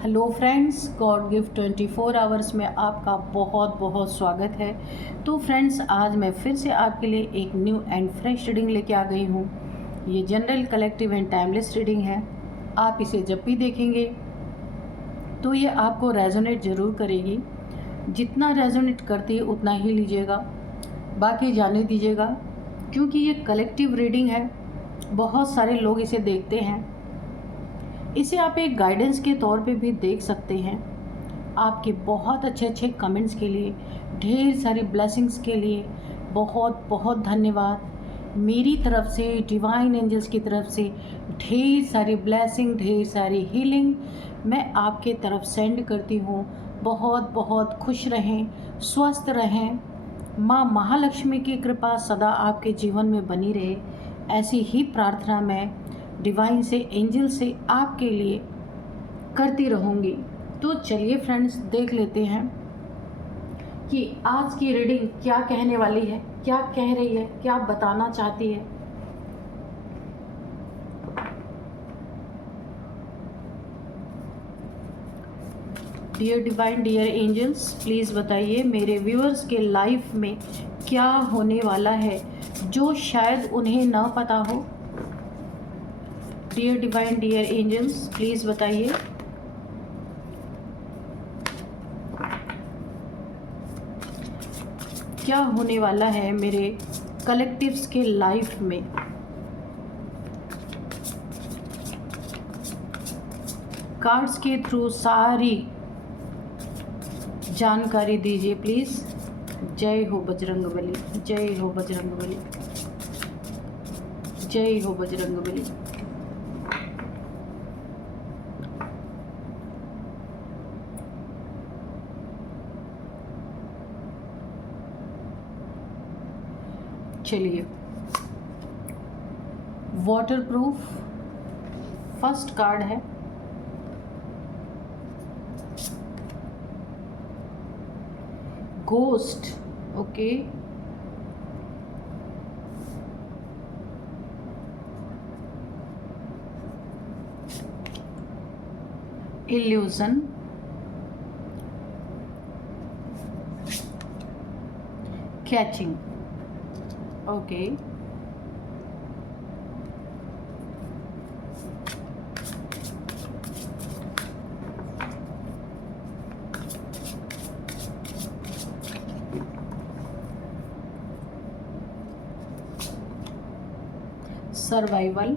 Hello friends, God gift 24 hours में आपका बहुत बहुत स्वागत है। तो फ्रेंड्स, आज मैं फिर से आपके लिए एक न्यू एंड फ्रेश रीडिंग लेके आ गई हूँ। ये general, collective and timeless reading है। आप इसे जब भी देखेंगे तो ये आपको रेजोनेट ज़रूर करेगी। जितना रेजोनेट करती है उतना ही लीजिएगा, बाकी जाने दीजिएगा, क्योंकि ये कलेक्टिव रीडिंग है। बहुत सारे लोग इसे देखते हैं। इसे आप एक गाइडेंस के तौर पे भी देख सकते हैं। आपके बहुत अच्छे अच्छे कमेंट्स के लिए, ढेर सारी ब्लेसिंग्स के लिए बहुत बहुत धन्यवाद। मेरी तरफ से, डिवाइन एंजल्स की तरफ से ढेर सारी ब्लेसिंग, ढेर सारी हीलिंग मैं आपके तरफ सेंड करती हूँ। बहुत बहुत खुश रहें, स्वस्थ रहें। माँ महालक्ष्मी की कृपा सदा आपके जीवन में बनी रहे, ऐसी ही प्रार्थना मैं डिवाइन से, एंजल से आपके लिए करती रहूँगी। तो चलिए फ्रेंड्स, देख लेते हैं कि आज की रीडिंग क्या कहने वाली है, क्या कह रही है, क्या बताना चाहती है। Dear divine, dear angels, please बताइए मेरे व्यूअर्स के लाइफ में क्या होने वाला है जो शायद उन्हें ना पता हो। Dear divine, dear angels, please बताइए। क्या होने वाला है मेरे कलेक्टिव्स के लाइफ में। कार्ड्स के थ्रू सारी जानकारी दीजिए प्लीज़। जय हो बजरंगबली, जय हो बजरंगबली, जय हो बजरंगबली। चलिए, वाटरप्रूफ फर्स्ट कार्ड है। Ghost, okay. Illusion, catching, okay. Survival,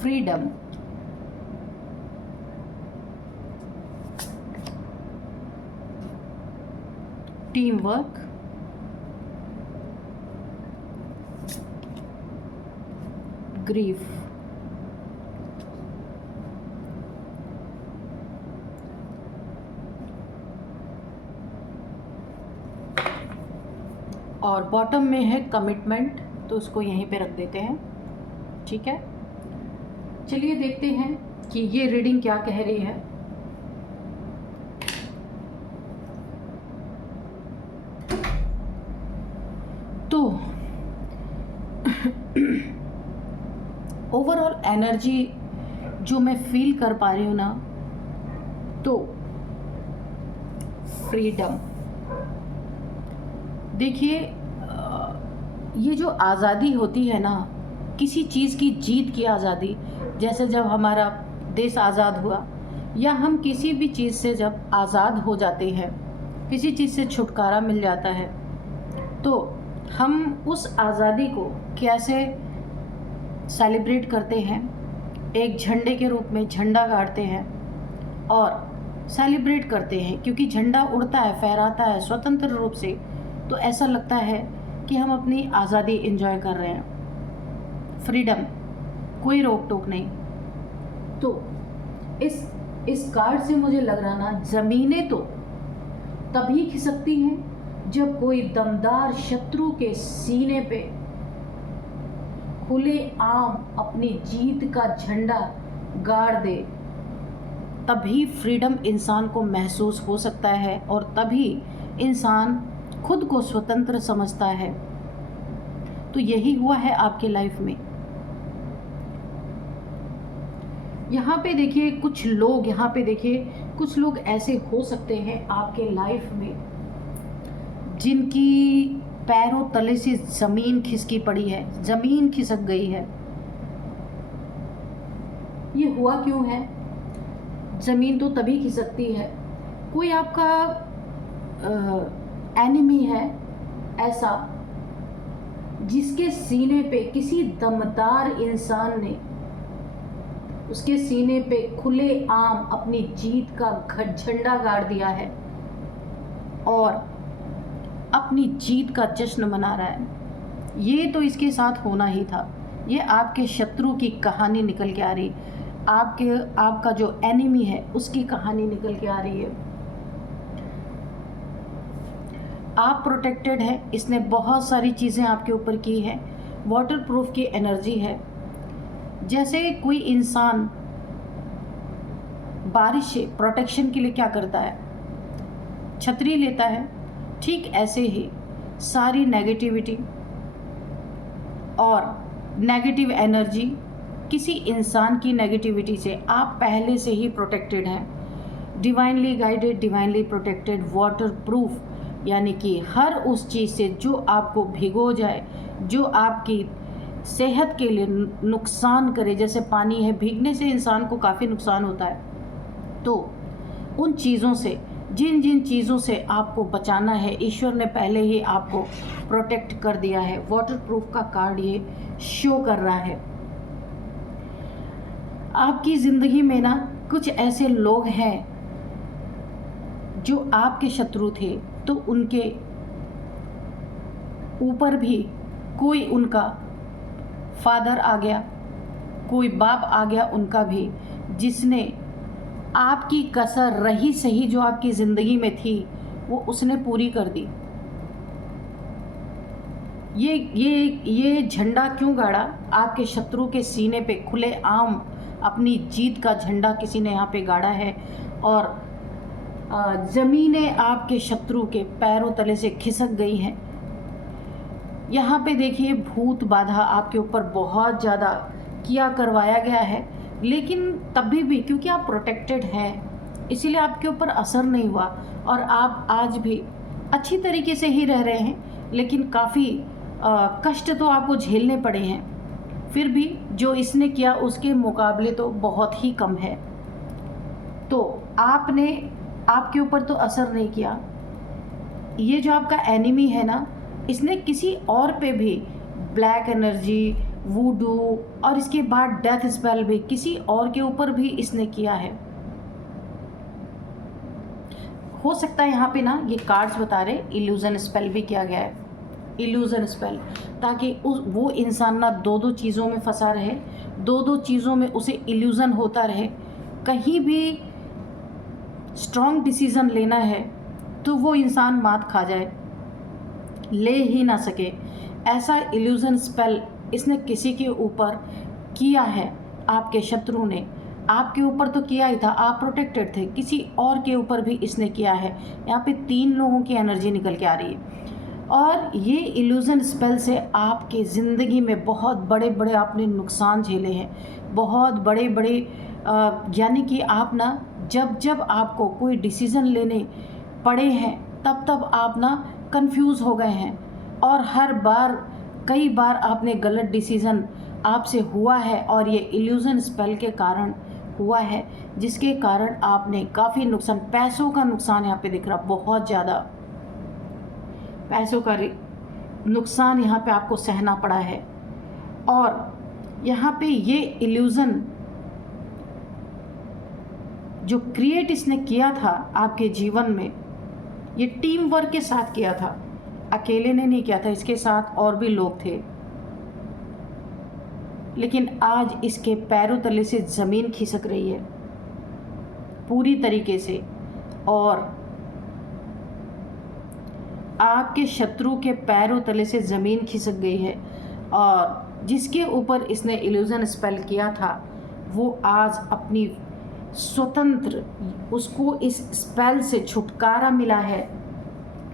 freedom, team work, grief, और बॉटम में है कमिटमेंट। तो उसको यहीं पे रख देते हैं, ठीक है। चलिए देखते हैं कि ये रीडिंग क्या कह रही है। तो ओवरऑल एनर्जी जो मैं फील कर पा रही हूँ ना, तो फ्रीडम। देखिए, ये जो आज़ादी होती है ना, किसी चीज़ की जीत की आज़ादी, जैसे जब हमारा देश आज़ाद हुआ, या हम किसी भी चीज़ से जब आज़ाद हो जाते हैं, किसी चीज़ से छुटकारा मिल जाता है, तो हम उस आज़ादी को कैसे सेलिब्रेट करते हैं। एक झंडे के रूप में झंडा गाड़ते हैं और सेलिब्रेट करते हैं, क्योंकि झंडा उड़ता है, फहराता है स्वतंत्र रूप से, तो ऐसा लगता है कि हम अपनी आज़ादी एंजॉय कर रहे हैं। फ्रीडम, कोई रोक टोक नहीं। तो इस कार्ड से मुझे लग रहा ना, ज़मीनें तो तभी खिसकती हैं जब कोई दमदार शत्रु के सीने पे खुले आम अपनी जीत का झंडा गाड़ दे। तभी फ्रीडम इंसान को महसूस हो सकता है और तभी इंसान खुद को स्वतंत्र समझता है। तो यही हुआ है आपके लाइफ में। यहाँ पे देखिए कुछ लोग, यहाँ पे देखिए कुछ लोग ऐसे हो सकते हैं आपके लाइफ में जिनकी पैरों तले से ज़मीन खिसकी पड़ी है, ज़मीन खिसक गई है। ये हुआ क्यों है? ज़मीन तो तभी खिसकती है, कोई आपका एनिमी है ऐसा जिसके सीने पे किसी दमदार इंसान ने उसके सीने पे खुले आम अपनी जीत का झंडा गाड़ दिया है और अपनी जीत का जश्न मना रहा है। ये तो इसके साथ होना ही था। ये आपके शत्रु की कहानी निकल के आ रही, आपका जो एनिमी है उसकी कहानी निकल के आ रही है। आप प्रोटेक्टेड है, इसने बहुत सारी चीज़ें आपके ऊपर की है, वाटर प्रूफ की एनर्जी है। जैसे कोई इंसान बारिश से प्रोटेक्शन के लिए क्या करता है, छतरी लेता है, ठीक ऐसे ही सारी नेगेटिविटी और नेगेटिव एनर्जी, किसी इंसान की नेगेटिविटी से आप पहले से ही प्रोटेक्टेड हैं। Divinely guided, divinely protected, water proof, यानी कि हर उस चीज़ से जो आपको भिगो जाए, जो आपकी सेहत के लिए नुकसान करे। जैसे पानी है, भीगने से इंसान को काफ़ी नुकसान होता है, तो उन चीज़ों से, जिन जिन चीज़ों से आपको बचाना है, ईश्वर ने पहले ही आपको प्रोटेक्ट कर दिया है। वाटर प्रूफ का कार्ड ये शो कर रहा है। आपकी ज़िंदगी में ना कुछ ऐसे लोग हैं जो आपके शत्रु थे, तो उनके ऊपर भी कोई उनका फादर आ गया, कोई बाप आ गया उनका भी, जिसने आपकी कसर रही सही जो आपकी ज़िंदगी में थी वो उसने पूरी कर दी। ये झंडा क्यों गाड़ा? आपके शत्रु के सीने पे खुले आम अपनी जीत का झंडा किसी ने यहाँ पे गाड़ा है और ज़मीनें आपके शत्रु के पैरों तले से खिसक गई हैं। यहाँ पे देखिए भूत बाधा आपके ऊपर बहुत ज़्यादा किया करवाया गया है, लेकिन तभी भी क्योंकि आप प्रोटेक्टेड हैं इसीलिए आपके ऊपर असर नहीं हुआ और आप आज भी अच्छी तरीके से ही रह रहे हैं। लेकिन काफ़ी कष्ट तो आपको झेलने पड़े हैं, फिर भी जो इसने किया उसके मुकाबले तो बहुत ही कम है। तो आपके ऊपर तो असर नहीं किया। ये जो आपका एनिमी है ना, इसने किसी और पे भी ब्लैक एनर्जी, वूडू और इसके बाद डेथ स्पेल भी किसी और के ऊपर भी इसने किया है। हो सकता है यहाँ पे ना ये कार्ड्स बता रहे इल्यूजन स्पेल भी किया गया है, इल्यूजन स्पेल, ताकि वो इंसान ना दो चीज़ों में फंसा रहे, दो चीज़ों में उसे इल्यूजन होता रहे। कहीं भी स्ट्रॉन्ग डिसीज़न लेना है तो वो इंसान मात खा जाए, ले ही ना सके। ऐसा इल्यूजन स्पेल इसने किसी के ऊपर किया है, आपके शत्रु ने आपके ऊपर तो किया ही था, आप प्रोटेक्टेड थे, किसी और के ऊपर भी इसने किया है। यहाँ पे 3 लोगों की एनर्जी निकल के आ रही है और ये इल्यूजन स्पेल से आपके ज़िंदगी में बहुत बड़े बड़े आपने नुकसान झेले हैं, बहुत बड़े बड़े, यानी कि आप ना जब आपको कोई डिसीज़न लेने पड़े हैं तब आप ना कंफ्यूज हो गए हैं और हर बार कई बार आपने गलत डिसीज़न आपसे हुआ है और ये इल्यूजन स्पेल के कारण हुआ है, जिसके कारण आपने काफ़ी नुकसान, पैसों का नुकसान यहाँ पे दिख रहा, बहुत ज़्यादा पैसों का नुकसान यहाँ पे आपको सहना पड़ा है। और यहाँ पे ये इल्यूजन जो क्रिएट इसने किया था आपके जीवन में, ये टीम वर्क के साथ किया था, अकेले ने नहीं किया था, इसके साथ और भी लोग थे। लेकिन आज इसके पैरों तले से ज़मीन खिसक रही है पूरी तरीके से और आपके शत्रु के पैरों तले से ज़मीन खिसक गई है और जिसके ऊपर इसने इल्यूजन स्पेल किया था वो आज अपनी स्वतंत्र, उसको इस स्पेल से छुटकारा मिला है।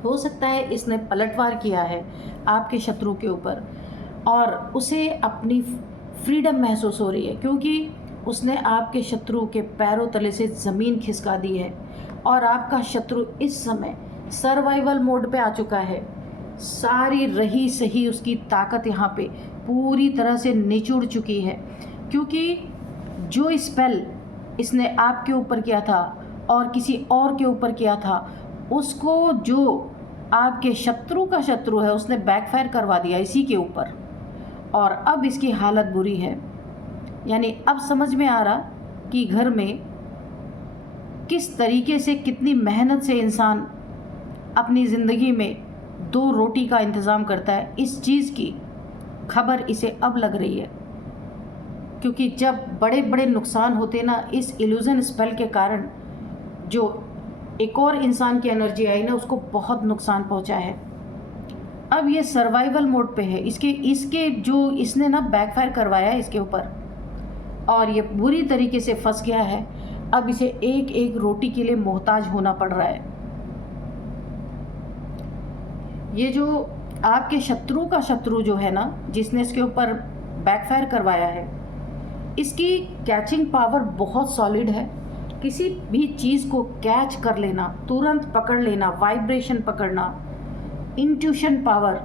हो सकता है इसने पलटवार किया है आपके शत्रु के ऊपर और उसे अपनी फ्रीडम महसूस हो रही है, क्योंकि उसने आपके शत्रु के पैरों तले से ज़मीन खिसका दी है और आपका शत्रु इस समय सर्वाइवल मोड पे आ चुका है। सारी रही सही उसकी ताकत यहाँ पे पूरी तरह से निचुड़ चुकी है, क्योंकि जो स्पेल इसने आपके ऊपर किया था और किसी और के ऊपर किया था, उसको जो आपके शत्रु का शत्रु है उसने बैकफायर करवा दिया इसी के ऊपर, और अब इसकी हालत बुरी है। यानी अब समझ में आ रहा कि घर में किस तरीके से, कितनी मेहनत से इंसान अपनी ज़िंदगी में 2 रोटी का इंतज़ाम करता है। इस चीज़ की खबर इसे अब लग रही है, क्योंकि जब बड़े बड़े नुकसान होते ना इस इल्यूज़न स्पेल के कारण, जो एक और इंसान की एनर्जी आई ना, उसको बहुत नुकसान पहुंचा है। अब ये सर्वाइवल मोड पे है। इसके जो इसने ना बैकफायर करवाया है इसके ऊपर, और ये बुरी तरीके से फंस गया है। अब इसे एक एक रोटी के लिए मोहताज होना पड़ रहा है। ये जो आपके शत्रु का शत्रु जो है ना, जिसने इसके ऊपर बैकफायर करवाया है, इसकी कैचिंग पावर बहुत सॉलिड है। किसी भी चीज़ को कैच कर लेना, तुरंत पकड़ लेना, वाइब्रेशन पकड़ना, इंट्यूशन पावर,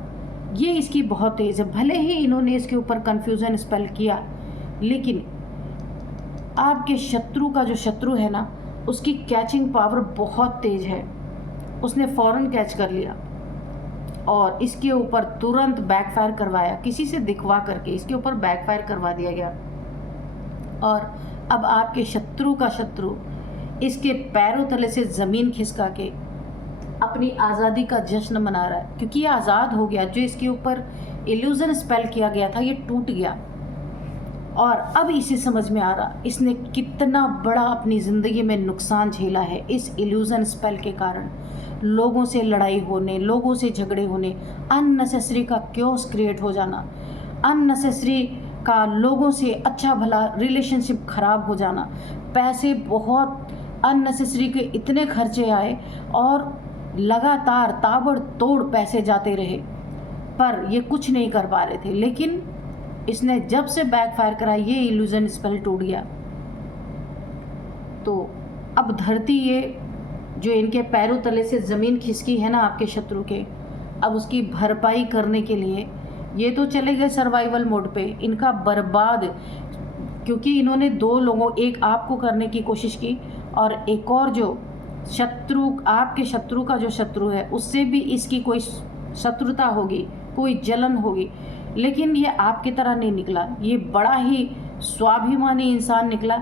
ये इसकी बहुत तेज़ है। भले ही इन्होंने इसके ऊपर कन्फ्यूज़न स्पेल किया, लेकिन आपके शत्रु का जो शत्रु है ना, उसकी कैचिंग पावर बहुत तेज़ है। उसने फ़ौरन कैच कर लिया और इसके ऊपर तुरंत बैकफायर करवाया, किसी से दिखवा करके इसके ऊपर बैकफायर करवा दिया गया। और अब आपके शत्रु का शत्रु इसके पैरों तले से ज़मीन खिसका के अपनी आज़ादी का जश्न मना रहा है, क्योंकि ये आज़ाद हो गया। जो इसके ऊपर इल्यूज़न स्पेल किया गया था ये टूट गया, और अब इसे समझ में आ रहा इसने कितना बड़ा अपनी ज़िंदगी में नुकसान झेला है इस इल्यूज़न स्पेल के कारण। लोगों से लड़ाई होने, लोगों से झगड़े होने, अननेसेसरी का क्योस क्रिएट हो जाना, अननेसेसरी का लोगों से अच्छा भला रिलेशनशिप ख़राब हो जाना, पैसे बहुत अननेसेसरी के इतने खर्चे आए और लगातार ताबड़तोड़ पैसे जाते रहे, पर ये कुछ नहीं कर पा रहे थे। लेकिन इसने जब से बैकफायर करा, ये इल्यूज़न स्पेल टूट गया। तो अब धरती, ये जो इनके पैरों तले से ज़मीन खिसकी है ना आपके शत्रु के, अब उसकी भरपाई करने के लिए ये तो चले गए सर्वाइवल मोड पे, इनका बर्बाद, क्योंकि इन्होंने 2 लोगों, एक आपको करने की कोशिश की और एक और जो शत्रु, आपके शत्रु का जो शत्रु है उससे भी इसकी कोई शत्रुता होगी, कोई जलन होगी। लेकिन ये आपकी तरह नहीं निकला, ये बड़ा ही स्वाभिमानी इंसान निकला।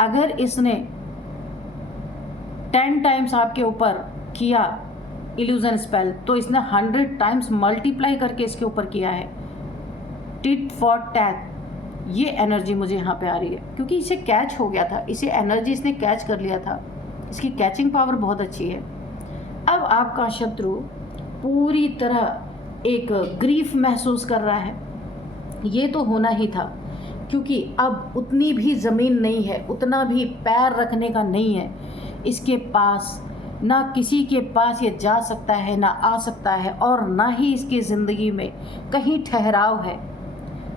अगर इसने 10 टाइम्स आपके ऊपर किया इल्यूज़न स्पेल, तो इसने 100 टाइम्स मल्टीप्लाई करके इसके ऊपर किया है। टिट फॉर टैट, ये एनर्जी मुझे यहाँ पे आ रही है, क्योंकि इसे कैच हो गया था, इसे एनर्जी इसने कैच कर लिया था। इसकी कैचिंग पावर बहुत अच्छी है। अब आपका शत्रु पूरी तरह एक ग्रीफ महसूस कर रहा है। ये तो होना ही था, क्योंकि अब उतनी भी ज़मीन नहीं है, उतना भी पैर रखने का नहीं है इसके पास। ना किसी के पास ये जा सकता है, ना आ सकता है, और ना ही इसकी ज़िंदगी में कहीं ठहराव है।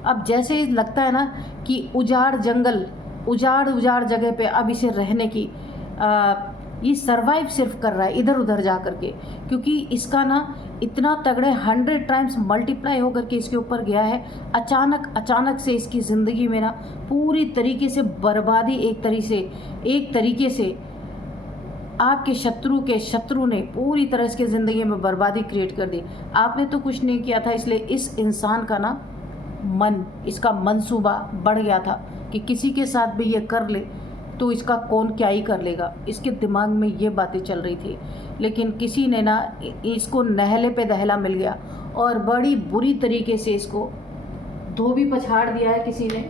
अब जैसे लगता है ना कि उजाड़ जंगल, उजाड़ जगह पे अब इसे रहने की ये सरवाइव सिर्फ कर रहा है इधर उधर जा कर के, क्योंकि इसका ना इतना तगड़े 100 टाइम्स मल्टीप्लाई होकर के इसके ऊपर गया है। अचानक से इसकी ज़िंदगी में ना पूरी तरीके से बर्बादी, एक तरीके से आपके शत्रु के शत्रु ने पूरी तरह इसके ज़िंदगी में बर्बादी क्रिएट कर दी। आपने तो कुछ नहीं किया था, इसलिए इस इंसान का ना मन, इसका मंसूबा बढ़ गया था कि किसी के साथ भी ये कर ले तो इसका कौन क्या ही कर लेगा। इसके दिमाग में ये बातें चल रही थी, लेकिन किसी ने ना इसको नहले पे दहला मिल गया और बड़ी बुरी तरीके से इसको धोबी पछाड़ दिया है किसी ने।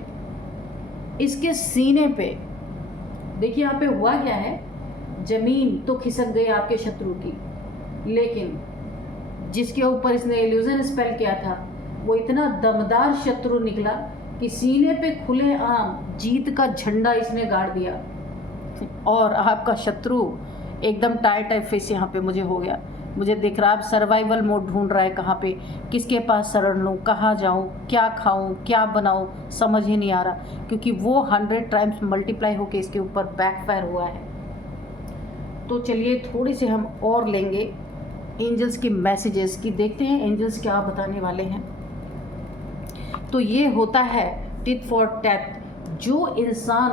इसके सीने पे देखिए यहाँ पे हुआ क्या है, ज़मीन तो खिसक गई आपके शत्रु की, लेकिन जिसके ऊपर इसने इल्यूज़न स्पेल किया था वो इतना दमदार शत्रु निकला कि सीने पे खुलेआम जीत का झंडा इसने गाड़ दिया। और आपका शत्रु एकदम टायर टाइप फेस यहाँ पे मुझे हो गया, मुझे दिख रहा है, अब सर्वाइवल मोड ढूंढ रहा है कहाँ पे, किसके पास शरण लूँ, कहाँ जाऊँ, क्या खाऊँ, क्या बनाऊँ, समझ ही नहीं आ रहा, क्योंकि वो 100 टाइम्स मल्टीप्लाई होके इसके ऊपर बैकफायर हुआ है। तो चलिए थोड़ी से हम और लेंगे एंजल्स के मैसेजेस की, देखते हैं एंजल्स क्या बताने वाले हैं। तो ये होता है टिट फॉर टैट। जो इंसान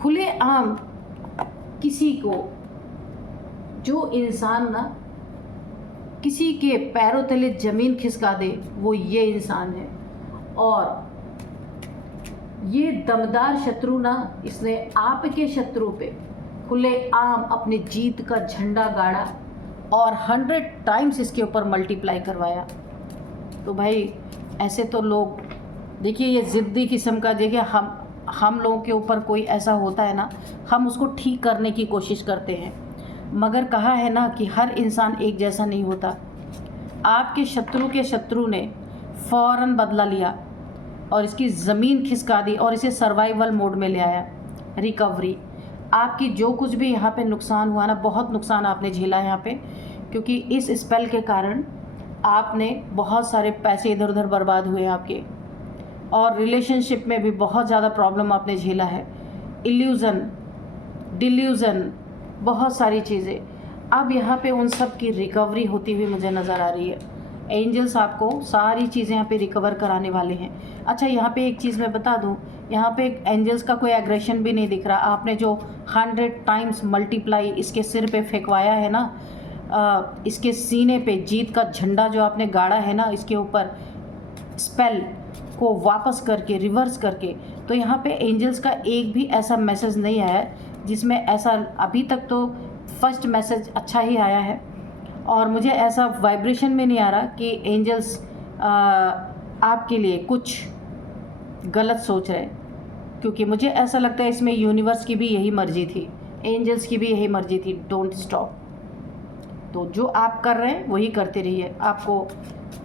खुलेआम किसी को, जो इंसान ना किसी के पैरों तले ज़मीन खिसका दे, वो ये इंसान है। और ये दमदार शत्रु ना, इसने आपके शत्रु पे खुलेआम अपनी जीत का झंडा गाड़ा और 100 टाइम्स इसके ऊपर मल्टीप्लाई करवाया। तो भाई ऐसे तो लोग, देखिए ये ज़िद्दी किस्म का, देखिए हम लोगों के ऊपर कोई ऐसा होता है ना, हम उसको ठीक करने की कोशिश करते हैं, मगर कहा है ना कि हर इंसान एक जैसा नहीं होता। आपके शत्रु के शत्रु ने फ़ौरन बदला लिया और इसकी ज़मीन खिसका दी और इसे सर्वाइवल मोड में ले आया। रिकवरी, आपकी जो कुछ भी यहाँ पे नुकसान हुआ ना, बहुत नुकसान आपने झेला यहाँ पे, क्योंकि इस स्पेल के कारण आपने बहुत सारे पैसे इधर उधर बर्बाद हुए आपके, और रिलेशनशिप में भी बहुत ज़्यादा प्रॉब्लम आपने झेला है। इल्यूज़न, डिल्यूज़न, बहुत सारी चीज़ें। अब यहाँ पे उन सब की रिकवरी होती हुई मुझे नज़र आ रही है। एंजल्स आपको सारी चीज़ें यहाँ पे रिकवर कराने वाले हैं। अच्छा, यहाँ पे एक चीज़ मैं बता दूँ, यहाँ पे एंजल्स का कोई एग्रेशन भी नहीं दिख रहा। आपने जो 100 टाइम्स मल्टीप्लाई इसके सिर पे फेंकवाया है ना, इसके सीने पे जीत का झंडा जो आपने गाड़ा है ना, इसके ऊपर स्पेल को वापस करके, रिवर्स करके, तो यहाँ पे एंजल्स का एक भी ऐसा मैसेज नहीं आया जिसमें ऐसा, अभी तक तो फर्स्ट मैसेज अच्छा ही आया है, और मुझे ऐसा वाइब्रेशन में नहीं आ रहा कि एंजल्स आपके लिए कुछ गलत सोच रहे, क्योंकि मुझे ऐसा लगता है इसमें यूनिवर्स की भी यही मर्जी थी, एंजल्स की भी यही मर्जी थी, डोंट स्टॉप। तो जो आप कर रहे हैं वही करते रहिए, आपको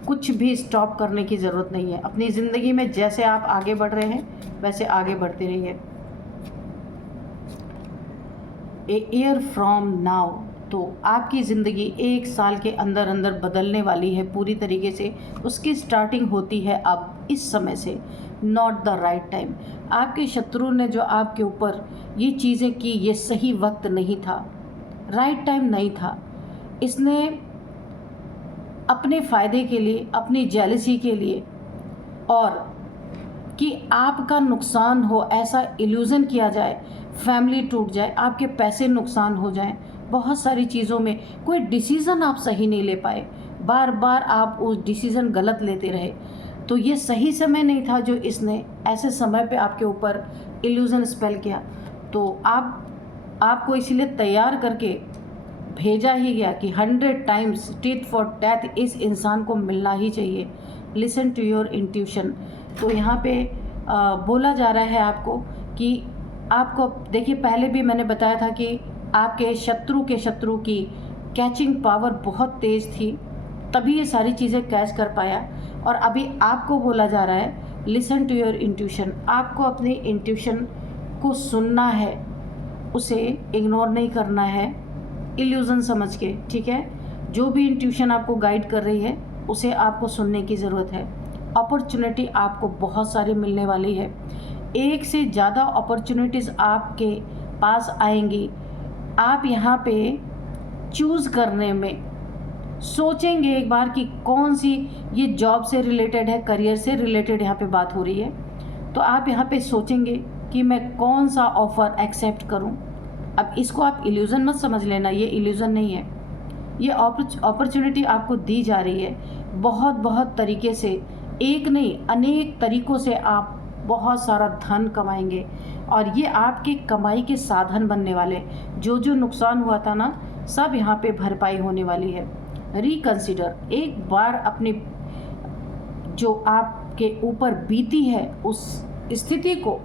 कुछ भी स्टॉप करने की ज़रूरत नहीं है। अपनी ज़िंदगी में जैसे आप आगे बढ़ रहे हैं वैसे आगे बढ़ते रहिए। ए ईयर फ्रॉम नाउ, तो आपकी ज़िंदगी 1 साल के अंदर अंदर बदलने वाली है पूरी तरीके से। उसकी स्टार्टिंग होती है अब इस समय से। Not the right time. आपके शत्रु ने जो आपके ऊपर ये चीज़ें की, ये सही वक्त नहीं था, राइट टाइम नहीं था। इसने अपने फ़ायदे के लिए, अपनी जेलसी के लिए, और कि आपका नुकसान हो ऐसा इल्यूज़न किया जाए, फैमिली टूट जाए, आपके पैसे नुकसान हो जाएं, बहुत सारी चीज़ों में कोई डिसीज़न आप सही नहीं ले पाए, बार बार आप उस डिसीज़न गलत लेते रहे, तो ये सही समय नहीं था जो इसने ऐसे समय पे आपके ऊपर इल्यूज़न स्पेल किया। तो आपको इसीलिए तैयार करके भेजा ही गया कि 100 टाइम्स टिट फॉर टैट इस इंसान को मिलना ही चाहिए। Listen to your intuition. तो यहाँ पे बोला जा रहा है आपको कि आपको, देखिए पहले भी मैंने बताया था कि आपके शत्रु के शत्रु की कैचिंग पावर बहुत तेज़ थी, तभी ये सारी चीज़ें कैच कर पाया। और अभी आपको बोला जा रहा है लिसन टू योर इंट्यूशन। आपको अपनी इंट्यूशन को सुनना है, उसे इग्नोर नहीं करना है इल्यूज़न समझ के, ठीक है। जो भी इंट्यूशन आपको गाइड कर रही है उसे आपको सुनने की ज़रूरत है। अपॉर्चुनिटी आपको बहुत सारी मिलने वाली है, एक से ज़्यादा अपॉर्चुनिटीज़ आपके पास आएंगी। आप यहाँ पे चूज़ करने में सोचेंगे एक बार कि कौन सी, ये जॉब से रिलेटेड है, करियर से रिलेटेड यहाँ पे बात हो रही है, तो आप यहाँ पे सोचेंगे कि मैं कौन सा ऑफ़र एक्सेप्ट करूँ। अब इसको आप इल्यूज़न मत समझ लेना, ये इल्यूज़न नहीं है, ये अपॉर्चुनिटी आपको दी जा रही है। बहुत तरीके से, एक नहीं अनेक तरीक़ों से आप बहुत सारा धन कमाएंगे, और ये आपके कमाई के साधन बनने वाले। जो नुकसान हुआ था ना, सब यहाँ पे भरपाई होने वाली है। रिकंसिडर, एक बार अपनी जो आपके ऊपर बीती है उस स्थिति को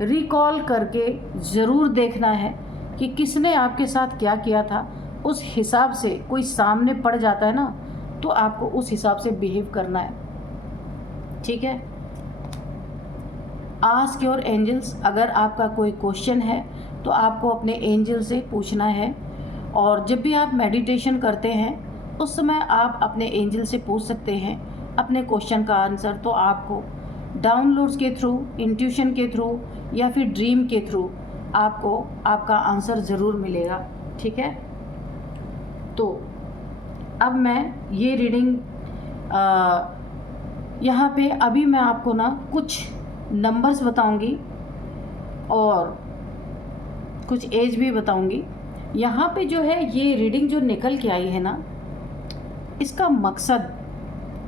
रिकॉल करके ज़रूर देखना है कि किसने आपके साथ क्या किया था। उस हिसाब से कोई सामने पड़ जाता है ना, तो आपको उस हिसाब से बिहेव करना है, ठीक है। आस्क योर एंजल्स, अगर आपका कोई क्वेश्चन है तो आपको अपने एंजल से पूछना है, और जब भी आप मेडिटेशन करते हैं उस समय आप अपने एंजल से पूछ सकते हैं अपने क्वेश्चन का आंसर, तो आपको डाउनलोड्स के थ्रू, इंट्यूशन के थ्रू या फिर ड्रीम के थ्रू आपको आपका आंसर ज़रूर मिलेगा। ठीक है, तो अब मैं ये रीडिंग यहाँ पे अभी मैं आपको ना कुछ नंबर्स बताऊंगी और कुछ एज भी बताऊंगी। यहाँ पे जो है ये रीडिंग जो निकल के आई है ना, इसका मकसद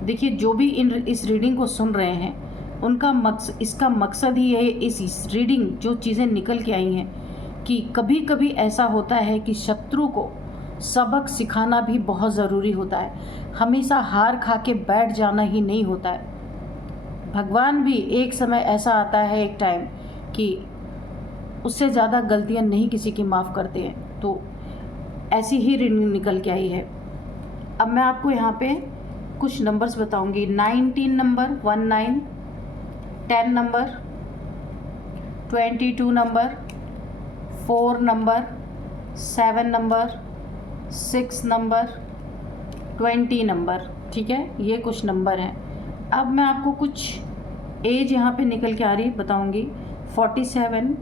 देखिए, जो भी इस रीडिंग को सुन रहे हैं उनका इसका मकसद ही है, इस रीडिंग जो चीज़ें निकल के आई हैं कि कभी कभी ऐसा होता है कि शत्रु को सबक सिखाना भी बहुत ज़रूरी होता है। हमेशा हार खा के बैठ जाना ही नहीं होता है। भगवान भी एक समय ऐसा आता है, एक टाइम, कि उससे ज़्यादा गलतियां नहीं किसी की माफ़ करते हैं। तो ऐसी ही रीडिंग निकल के आई है। अब मैं आपको यहाँ पे कुछ नंबर्स बताऊंगी। 19 number, 19, 10 number, 22 number, 4 number, 7 number, 6 number, 20 number. ठीक है, ये कुछ नंबर हैं। अब मैं आपको कुछ एज यहाँ पे निकल के आ रही बताऊंगी। 47,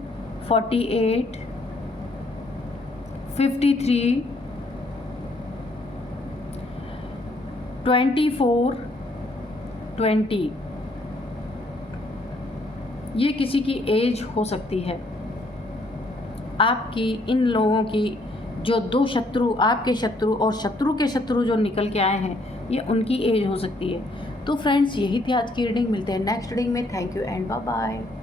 48, 53, 24, 20, ये किसी की एज हो सकती है। आपकी इन लोगों की जो दो शत्रु, आपके शत्रु और शत्रु के शत्रु जो निकल के आए हैं, ये उनकी एज हो सकती है। तो फ्रेंड्स, यही थी आज की रीडिंग। मिलते हैं नेक्स्ट रीडिंग में। Thank you and bye bye.